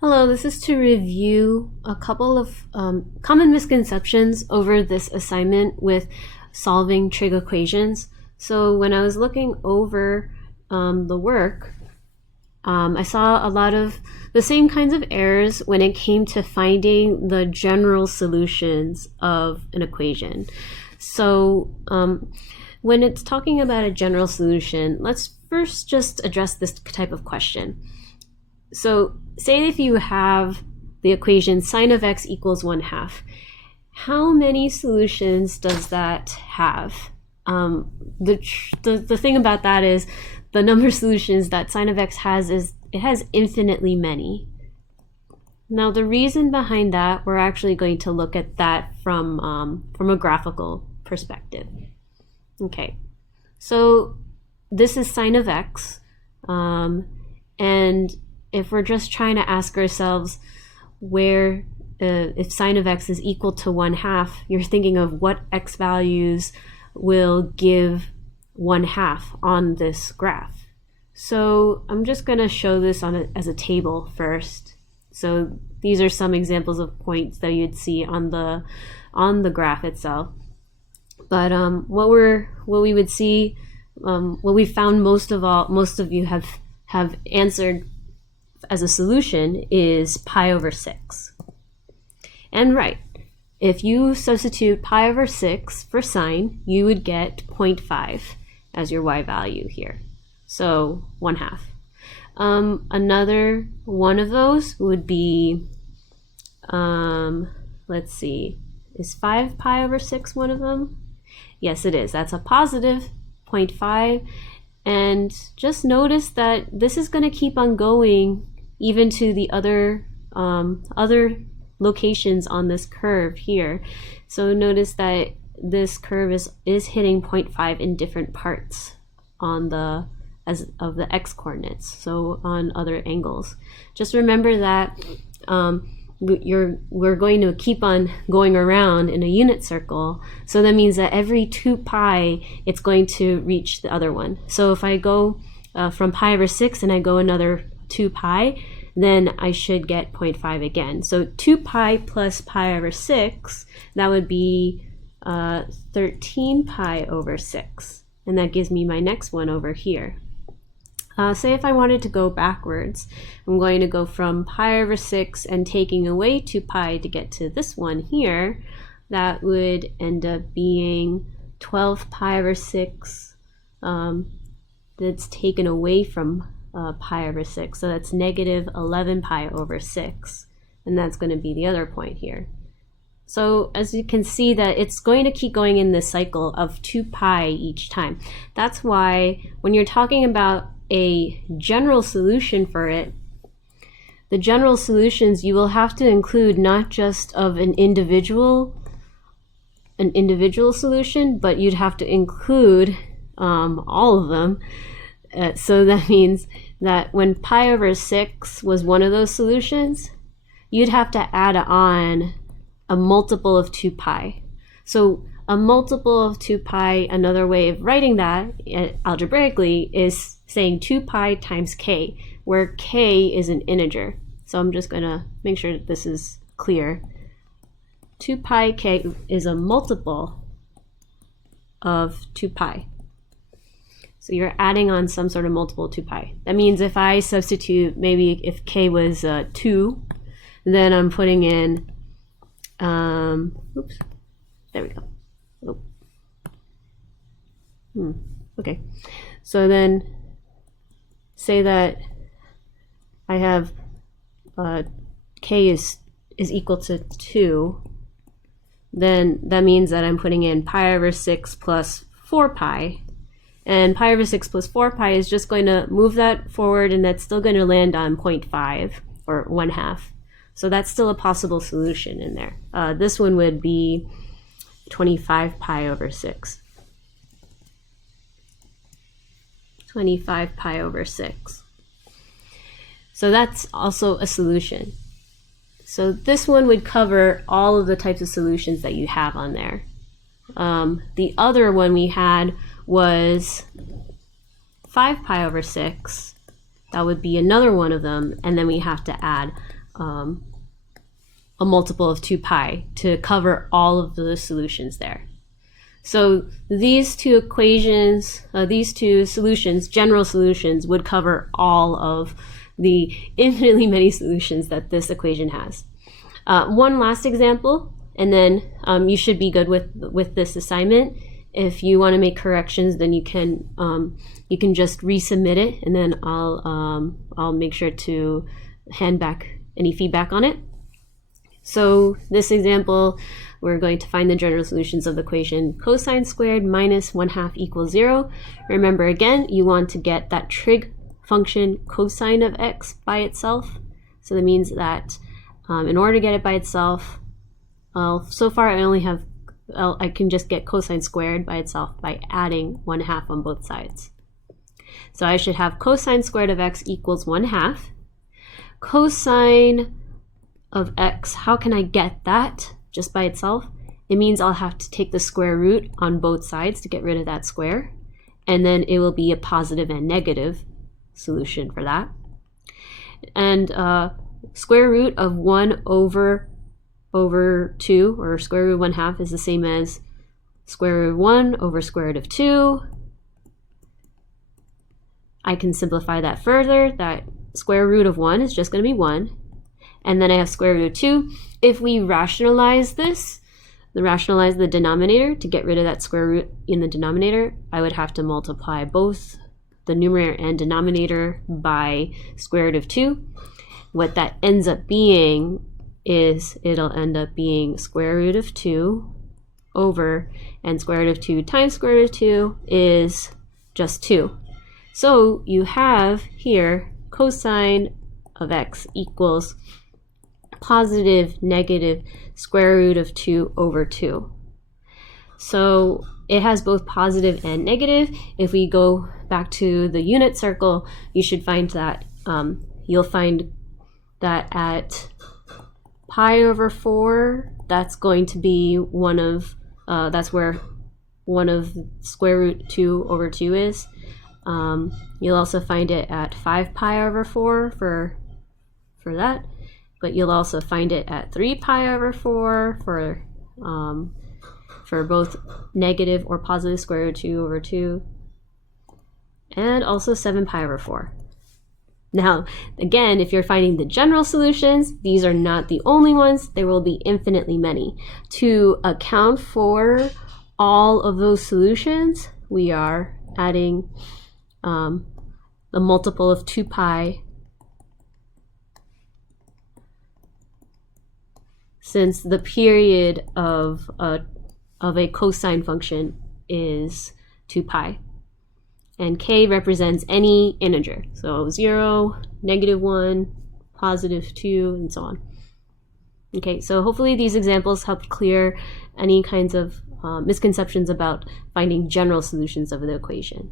Hello, this is to review a couple of common misconceptions over this assignment with solving trig equations. So when I was looking over the work, I saw a lot of the same kinds of errors when it came to finding the general solutions of an equation. So when it's talking about a general solution, let's first just address this type of question. So say if you have the equation sine of x equals 1/2, how many solutions does that have? The thing about that is the number of solutions that sine of x has is it has infinitely many. Now the reason behind that, we're actually going to look at that from a graphical perspective. Okay, so this is sine of x, and if we're just trying to ask ourselves where if sine of x is equal to 1/2, you're thinking of what x values will give 1/2 on this graph. So I'm just going to show this as a table first. So these are some examples of points that you'd see on the graph itself. But what we would see, what we found most of you have answered as a solution is pi over 6. And right, if you substitute pi over 6 for sine, you would get 0.5 as your y value here. So 1/2. Another one of those would be, let's see, is 5 pi over 6 one of them? Yes, it is. That's a positive 0.5. And just notice that this is going to keep on going even to the other locations on this curve here. So notice that this curve is hitting 0.5 in different parts on of the x coordinates, so on other angles. Just remember that we're going to keep on going around in a unit circle, so that means that every 2 pi it's going to reach the other one. So if I go from pi over 6 and I go another 2 pi, then I should get 0.5 again. So 2 pi plus pi over 6, that would be 13 pi over 6, and that gives me my next one over here. Say if I wanted to go backwards, I'm going to go from pi over 6 and taking away 2 pi to get to this one here. That would end up being 12 pi over 6 that's taken away from pi over 6. So that's negative 11 pi over 6. And that's going to be the other point here. So as you can see that it's going to keep going in this cycle of 2 pi each time. That's why when you're talking about a general solution for it, the general solutions you will have to include not just of an individual solution, but you'd have to include all of them. So that means that when pi over 6 was one of those solutions, you'd have to add on a multiple of 2 pi. So a multiple of 2 pi, another way of writing that algebraically is saying 2 pi times k, where k is an integer. So I'm just going to make sure that this is clear. 2 pi k is a multiple of 2 pi. So you're adding on some sort of multiple 2 pi. That means if I substitute, maybe if k was 2, then I'm putting in, oops, there we go. Oh. Okay, so then say that I have k is equal to 2, then that means that I'm putting in pi over 6 plus 4 pi. And pi over 6 plus 4 pi is just going to move that forward, and that's still going to land on 0.5 or 1/2. So that's still a possible solution in there. This one would be 25 pi over 6. 25 pi over 6. So that's also a solution. So this one would cover all of the types of solutions that you have on there. The other one we had was 5 pi over 6. That would be another one of them, and then we have to add a multiple of 2 pi to cover all of the solutions there. So these two equations, these two solutions, general solutions, would cover all of the infinitely many solutions that this equation has. One last example, and then you should be good with this assignment. If you want to make corrections, then you can just resubmit it, and then I'll make sure to hand back any feedback on it. So this example, we're going to find the general solutions of the equation cosine squared minus 1/2 equals 0. Remember again, you want to get that trig function cosine of x by itself. So that means that in order to get it by itself, so far I can just get cosine squared by itself by adding 1/2 on both sides. So I should have cosine squared of x equals 1/2. Cosine of x, how can I get that just by itself? It means I'll have to take the square root on both sides to get rid of that square, and then it will be a positive and negative solution for that. And square root of 1 over 2, or square root of 1/2, is the same as square root of 1 over square root of 2. I can simplify that further. That square root of 1 is just going to be 1. And then I have square root of 2. If we rationalize this, rationalize the denominator to get rid of that square root in the denominator, I would have to multiply both the numerator and denominator by square root of 2. What that ends up being is it'll end up being square root of 2 over, and square root of 2 times square root of 2 is just 2. So you have here cosine of x equals positive negative square root of 2 over 2. So it has both positive and negative. If we go back to the unit circle, you should find that you'll find that at pi over 4, that's going to be that's where one of square root 2 over 2 is. You'll also find it at 5 pi over 4 for that, but you'll also find it at 3 pi over 4 for both negative or positive square root 2 over 2, and also 7 pi over 4. Now, again, if you're finding the general solutions, these are not the only ones. There will be infinitely many. To account for all of those solutions, we are adding a multiple of 2 pi, since the period of a cosine function is 2 pi. And k represents any integer. So 0, -1, +2, and so on. Okay, so hopefully these examples helped clear any kinds of misconceptions about finding general solutions of the equation.